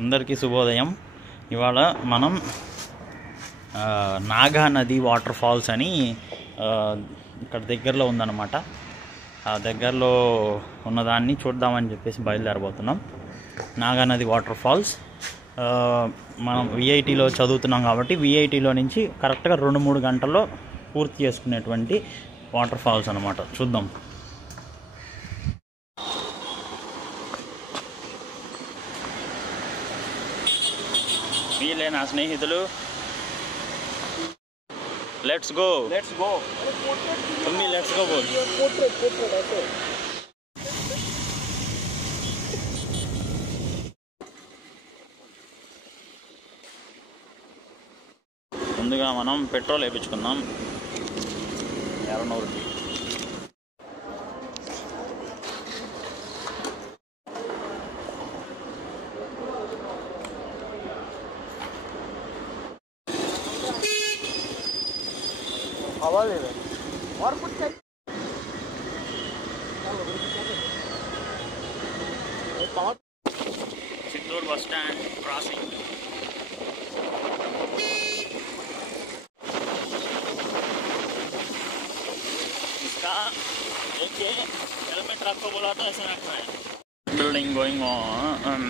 అందరికీ శుభోదయం. ఇవాళ మనం నాగా నది వాటర్ ఫాల్స్ అని ఇక్కడ దగ్గరలో ఉందన్నమాట. ఆ దగ్గరలో ఉన్నదాన్ని చూద్దామని చెప్పేసి బయలుదేరబోతున్నాం. నాగా నది వాటర్ ఫాల్స్ మనం విఐటీలో చదువుతున్నాం కాబట్టి విఐటీలో నుంచి కరెక్ట్గా 2-3 గంటల్లో పూర్తి చేసుకునేటువంటి వాటర్ ఫాల్స్ అన్నమాట. చూద్దాం. వీళ్ళే నా స్నేహితులు. Let's go mummy, let's go బోల్. ముందుగా మనం పెట్రోల్ వేయించుకుందాం. 200 हवा ले रहे और कुछ चाहिए. Chittoor bus stand crossing. इसका देखिए हेलमेट रखो बोला तो ऐसे रखना है. Building going on.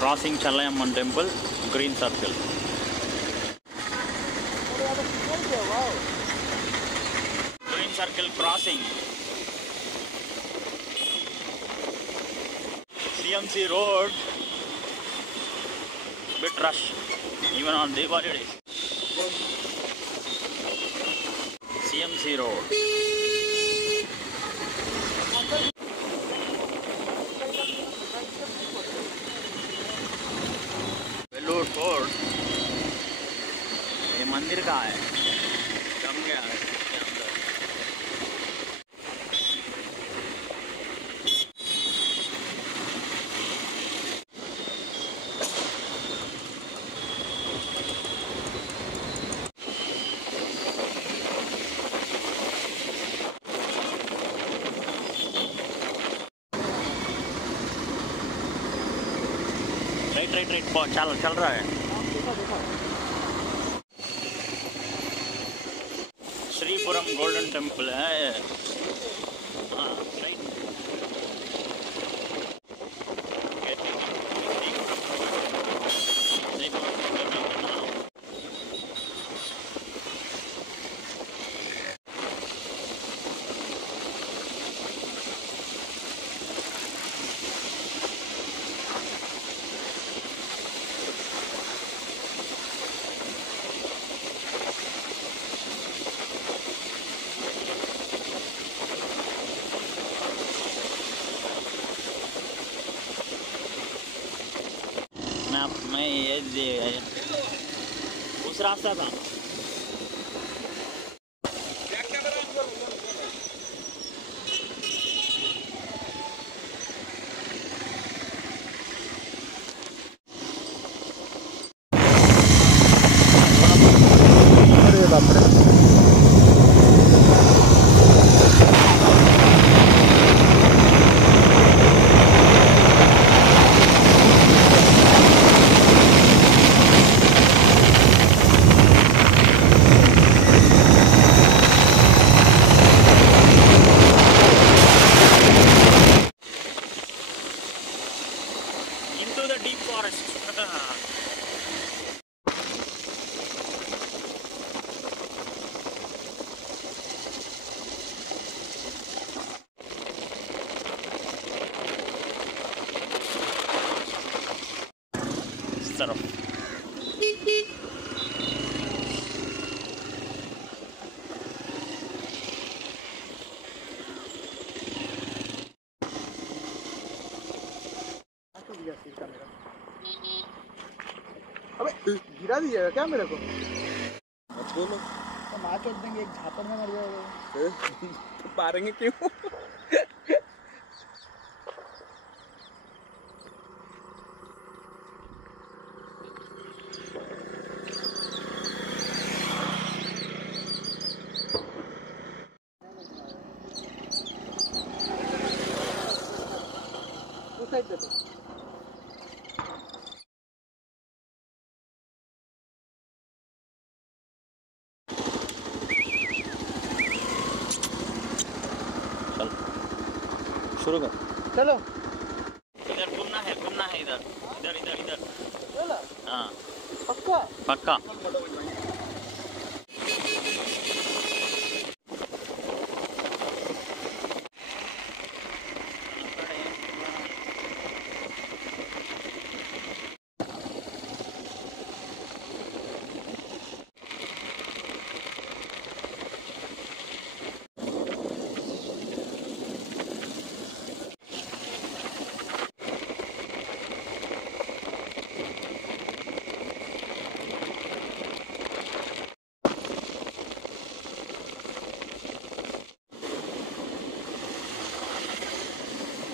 Crossing Chalayamman Temple, Green Circle. Green Circle crossing. CMC Road, bit rush even on Diwali days. CMC Road. Fort ये मंदिर का है. जम गया है इसके अंदर. राइट चल रहा है. श्रीपुरम गोल्डन टेम्पल है. राइट. मैं ये उस रास्ता था. तरफ अबे गिरा दिया क्या मेरे को? बोलो तो मार चोट देंगे, एक झापड़ में मर जाएगा. मारेंगे क्यों? देते थे। चल शुरू कर। चलो इधर घूमना है इधर इधर इधर इधर। चलो हाँ पक्का पक्का।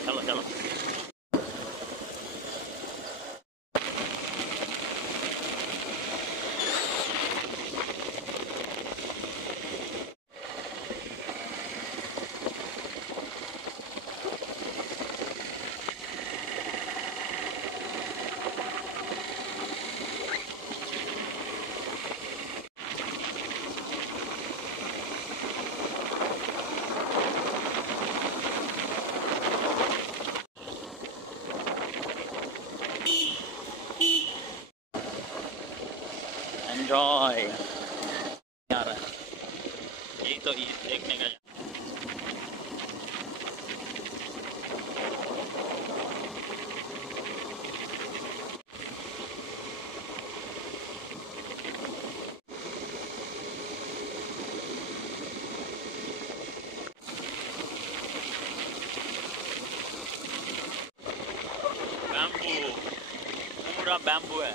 चलो चलो एंजॉय आ रहा है। यही तो ये देखने का। बैम्बू पूरा बैम्बू है।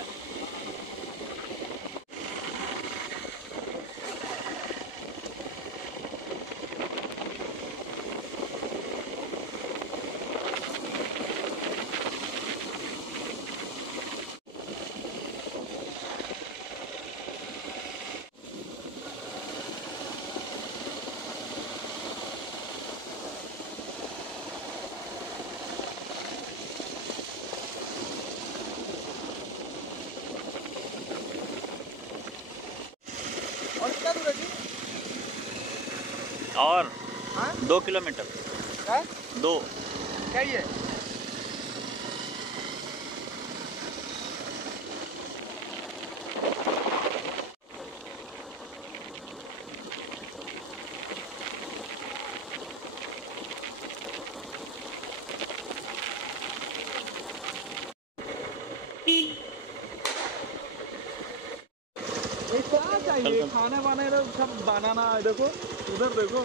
और कितना दूर है जी? और हाँ 2 किलोमीटर क्या 2। क्या ये क्या चाहिए चल। खाने वाने तो सब बनाना है। देखो उधर देखो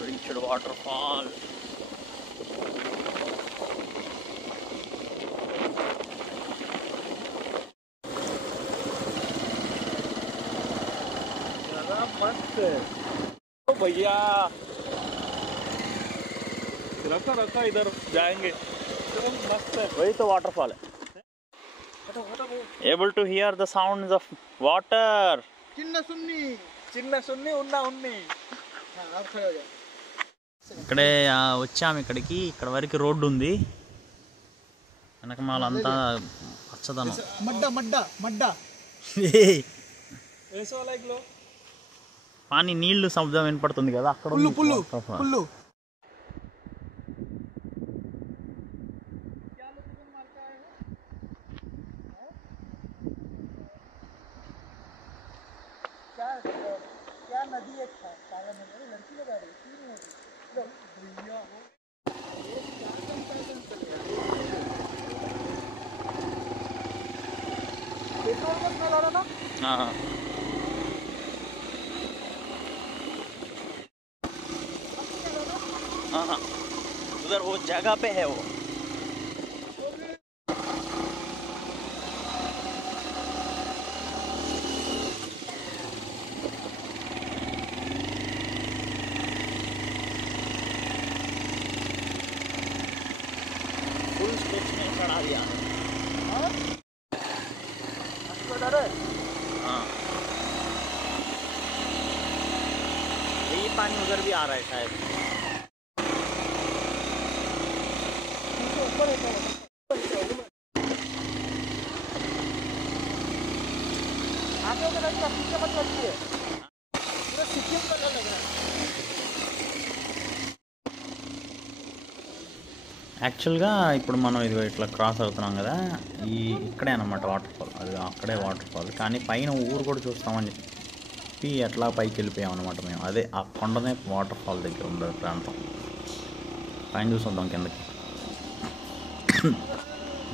Reached waterfall. मस्त है। ओ भैया रखा रखा इधर जाएंगे। चलो मस्त है। वही तो वाटरफॉल है। Able to hear the sounds of water. చిన్న సున్ని ఉన్నా ఉన్ని ఇక్కడే వచ్చాము ఇక్కడికి. ఇక్కడ వరకు రోడ్డు ఉంది. వెనకమాలంతా పచ్చదనం. మడ్డ మడ్డ మడ్డ ఏసో లైక్ లో పానీ నీళ్లు శబ్దం వినపడుతుంది కదా అక్కడ. పుల్లు పుల్లు పుల్లు क्या नदी एक था काला नदी लड़की लगा रही थी भैया पेट्रोल का स्मेल आ रहा था। हाँ हाँ हाँ उधर वो जगह पे है वो। स्टेप्स में चढ़ा दिया। हाँ, ये पानी उधर भी आ रहा है शायद। యాక్చువల్గా ఇప్పుడు మనం ఇది ఇట్లా క్రాస్ అవుతున్నాం కదా, ఇక్కడే అన్నమాట వాటర్ ఫాల్, అది అక్కడే వాటర్ ఫాల్. కానీ పైన ఊరు కూడా చూస్తామని చెప్పి ఎట్లా పైకి వెళ్ళిపోయాం అనమాట మేము. అదే ఆ కొండనే వాటర్ ఫాల్ దగ్గర ఉండే ప్రాంతం. పైన చూసొద్దాం కిందకి.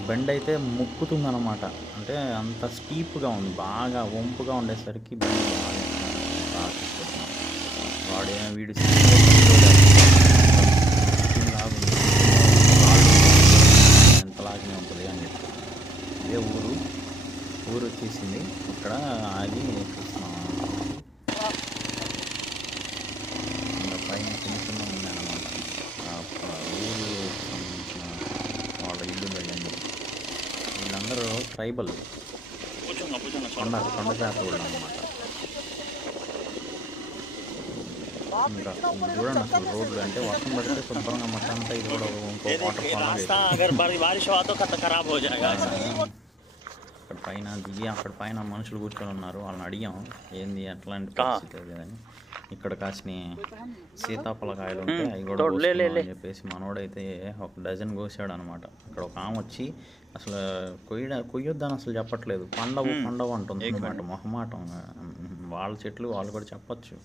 బండి అయితే మొక్కుతుందన్నమాట, అంటే అంత స్టీప్గా ఉంది, బాగా వంపుగా ఉండేసరికి బండి బాగా తీసుకొస్తున్నాం. వాడేమో వీడు ఎంతలాగానే ఉంటుంది అని చెప్పి. ఇదే ఊరు వచ్చేసింది. ఇక్కడ ఆగి చూస్తున్నాం. ఇంకా పైన చిన్న చిన్న ఉన్నాయన్నమాట. ఊరు సంబంధించిన వాళ్ళ ఇల్లు వెళ్ళండి. వీళ్ళందరూ ట్రైబల్, కొండ జాతి వాళ్ళు అన్నమాట. ఇంకా చూడండి అసలు రోడ్లు అంటే వర్షం పడితే శుభ్రంగా మొత్తం అంతా ఇది కూడా ఇంకో వాటర్ ఫాల్. అక్కడ పైన దిగి అక్కడ పైన మనుషులు కూర్చొని ఉన్నారు. వాళ్ళని అడిగాం ఏంది ఎట్లాంటి పరిస్థితి అది అని. ఇక్కడ కాసిన సీతాఫలకాయలు ఉంటే అవి కూడా అని చెప్పేసి మనోడైతే 1 డజన్ కోసాడు అనమాట. అక్కడ ఒక ఆమె వచ్చి అసలు కొయ్యొద్దని అసలు చెప్పట్లేదు, పండవు అంటుంది అనమాట. మొహమాటం. వాళ్ళ చెట్లు వాళ్ళు కూడా చెప్పచ్చు.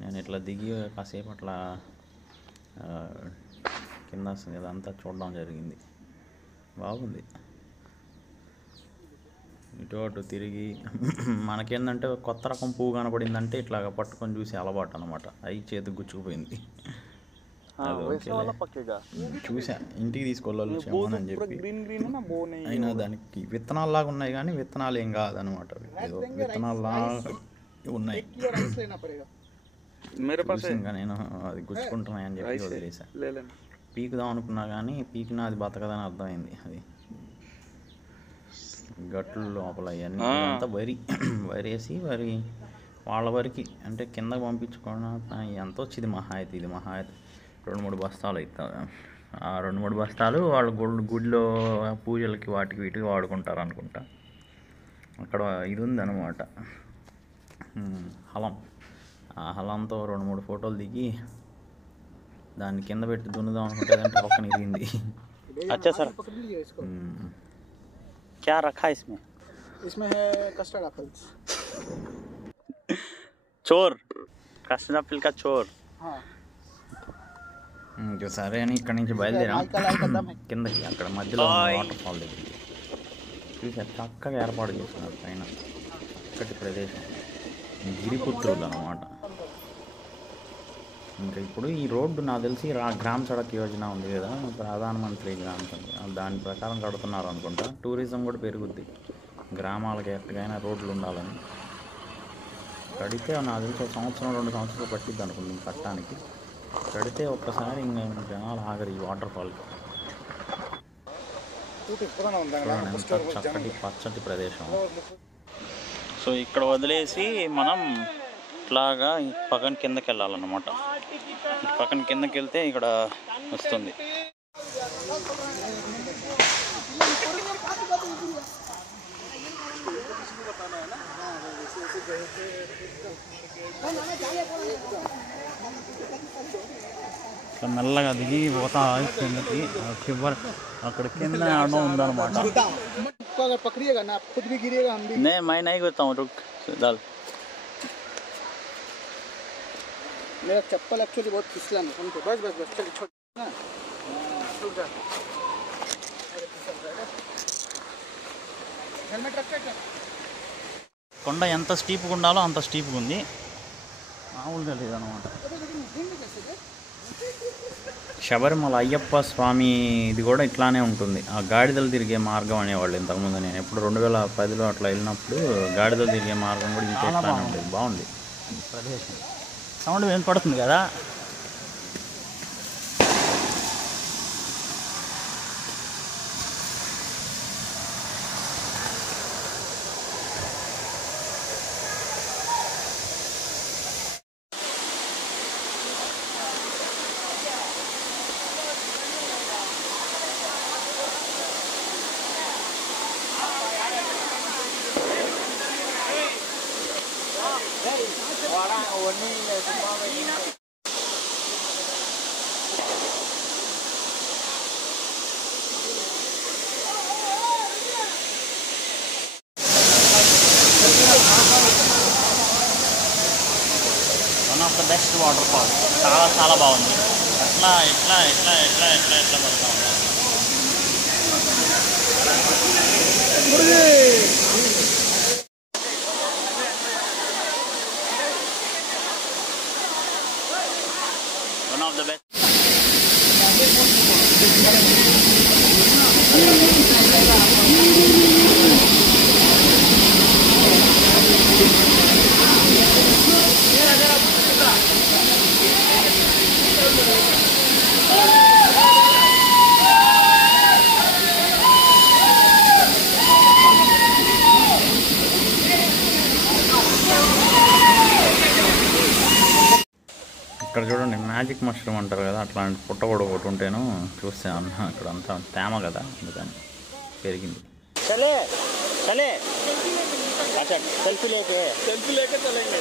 నేను ఇట్లా దిగి కాసేపు అట్లా కింద ఇదంతా చూడడం జరిగింది. బాగుంది. ఇటు అటు తిరిగి మనకేందంటే కొత్త రకం పువ్వు కనపడిందంటే ఇట్లాగ పట్టుకొని చూసి అలవాటు అనమాట. అవి చేతికి గుచ్చుకుపోయింది. చూసా, ఇంటికి తీసుకెళ్ళాలని చెప్పి. అయినా దానికి విత్తనాల్లాగా ఉన్నాయి కానీ విత్తనాలు ఏం కాదనమాట. ఏదో విత్తనాల్లాగా ఉన్నాయి. ఇంకా నేను అది గుచ్చుకుంటున్నాయని చెప్పి వదిలేసా. పీకుదాం అనుకున్నా కానీ పీకినా అది బతకదని అర్థమైంది. అది గట్లు లోపల ఇవన్నీ అంతా వరేసి వాళ్ళ వరకు అంటే కిందకి పంపించుకోవడం ఎంత వచ్చింది మహా అయితే. ఇది మహా అయితే 2-3 బస్తాలు అవుతుంది. ఆ 2-3 బస్తాలు వాళ్ళ గుడిలో పూజలకి వాటికి వీటికి వాడుకుంటారు అనుకుంటా. అక్కడ ఇది ఉందన్నమాట, హలం. ఆ హలంతో 2-3 ఫోటోలు దిగి దాన్ని కింద పెట్టి దున్నుదాం అనుకుంటే దాంట్లో పక్కన ఇరిగింది. अच्छा सर, क्या रखा है इसमें? इसमें है कस्टर्ड एप्पल्स. चोर, कस्टर्ड एप्पल का चोर. हाँ. సరే అని ఇక్కడ నుంచి బయలుదేరాం కిందకి. అక్కడ మధ్యలో వాటర్ ఫాల్ దగ్గర చూసి చక్కగా ఏర్పాటు చేస్తున్నారు పైన. చక్కటి ప్రదేశం, గిరిపుత్రులు అన్నమాట. ఇంకా ఇప్పుడు ఈ రోడ్డు నాకు తెలిసి గ్రామ సడక్ యోజన ఉంది కదా, ప్రధానమంత్రి గ్రామ సడక్, దాని ప్రకారం కడుతున్నారు అనుకుంటా. టూరిజం కూడా పెరుగుద్ది. గ్రామాలకి ఎక్కడికైనా రోడ్లు ఉండాలని కడితే నాకు తెలిసి 1-2 సంవత్సరాలు పట్టిద్ది అనుకుంటుంది కట్టడానికి. కడితే ఒక్కసారి ఇంకా జనాలు ఆగరు ఈ వాటర్ ఫాల్కి. ఎంత చక్కటి పచ్చటి ప్రదేశం. సో ఇక్కడ వదిలేసి మనం ఇట్లాగా పక్కన కిందకి వెళ్ళాలన్నమాట. పక్కన కిందకి వెళ్తే ఇక్కడ వస్తుంది. మెల్లగా దిగి పోతా కిందకి. చివరి అక్కడ కింద ఆడడం ఉందన్నమాట. मैं नहीं करता हूँ, रुक डाल. मेरा चप्पल एक्चुअली बहुत फिसला है. उनको बस चलिए छोड़ ना. रुक जा. हेलमेट रख के. కొండ ఎంత స్టీప్గా ఉండాలో అంత స్టీప్గా ఉంది, మామూలుగా లేదన్నమాట. శబరిమల అయ్యప్ప స్వామి ఇది కూడా ఇట్లానే ఉంటుంది. ఆ గాడిదలు తిరిగే మార్గం అనేవాళ్ళు ఇంతకుముందు. నేను ఎప్పుడు 2010లో అట్లా వెళ్ళినప్పుడు గాడిదలు తిరిగే మార్గం కూడా ఇంకా ఇట్లానే ఉండేది. బాగుంది ప్రదేశం. సౌండ్ వినపడుతుంది కదా. One of the best waterfalls. చాలా చాలా బాగుంది. ఎట్లా ఎట్లా ఎట్లా ఎట్లా ఎట్లా ఎట్లా పడుతూ ఉంటాం. One of the best. ఇక్కడ చూడండి, మ్యాజిక్ మష్రూమ్ అంటారు కదా, అట్లాంటి పుట్ట కూడా ఒకటి ఉంటేను చూస్తే అన్న అక్కడ అంతా తేమ కదా, అందుకని పెరిగింది. చలే చలే సెల్ఫీ లేకే చలేంगे.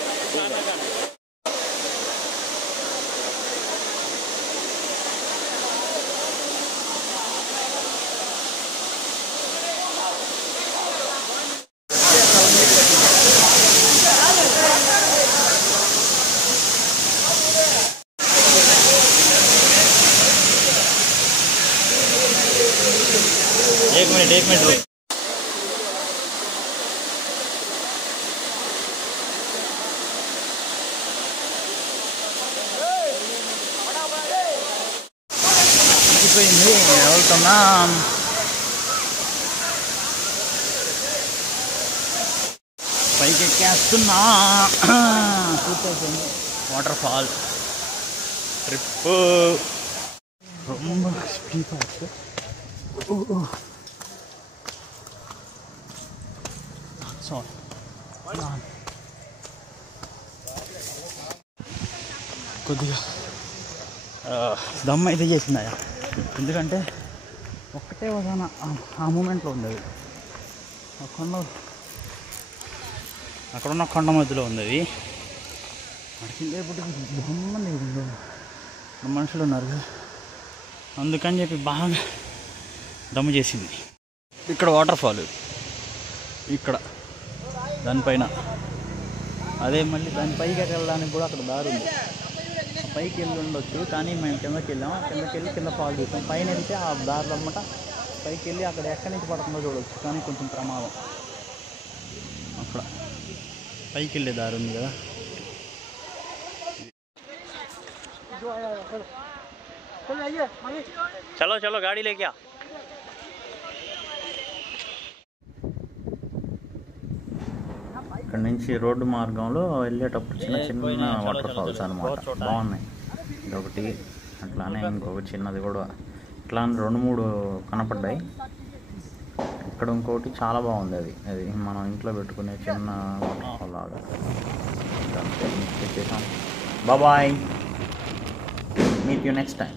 एक मिनट रुक. వెళ్తున్నాం. పైకి ఎక్కేస్తున్నా. వాటర్ ఫాల్ ట్రిప్ ரொம்ப ஸ்பீடாக இருக்கு. కొద్దిగా దమ్ అయితే చేసిందయ్యా, ఎందుకంటే ఒక్కటే వదాన ఆ మూమెంట్లో ఉంది. అది అక్కడున్న కొండ మధ్యలో ఉంది. అది అడిగిందేపటికి బొమ్మంది మనుషులు ఉన్నారు కదా, అందుకని చెప్పి బాగా దమ్ము చేసింది. ఇక్కడ వాటర్ ఫాల్, ఇక్కడ దానిపైన అదే మళ్ళీ దాని పైకి వెళ్ళడానికి కూడా అక్కడ దారి ఉంది. పైకి వెళ్ళి ఉండొచ్చు, కానీ మేము కిందకి వెళ్ళాము. కిందకి వెళ్ళి కింద ఫాల్ చూసాం. పైన వెళ్తే ఆ దారిలో అన్నమాట పైకి వెళ్ళి అక్కడ ఎక్కడి నుంచి పడుతుందో చూడవచ్చు, కానీ కొంచెం ప్రమాదం. అక్కడ పైకి వెళ్ళే దారి ఉంది కదా. చలో చలో గాడి లేక. ఇక్కడ నుంచి రోడ్డు మార్గంలో వెళ్ళేటప్పుడు చిన్న చిన్న వాటర్ ఫాల్స్ అనమాట, బాగున్నాయి. ఇదొకటి, అట్లానే ఇంకొక చిన్నది కూడా, ఇట్లా 2-3 కనపడ్డాయి. ఇక్కడ ఇంకొకటి చాలా బాగుంది. అది మనం ఇంట్లో పెట్టుకునే చిన్న వాటర్ ఫాల్ లాగా. Bye, meet you next time.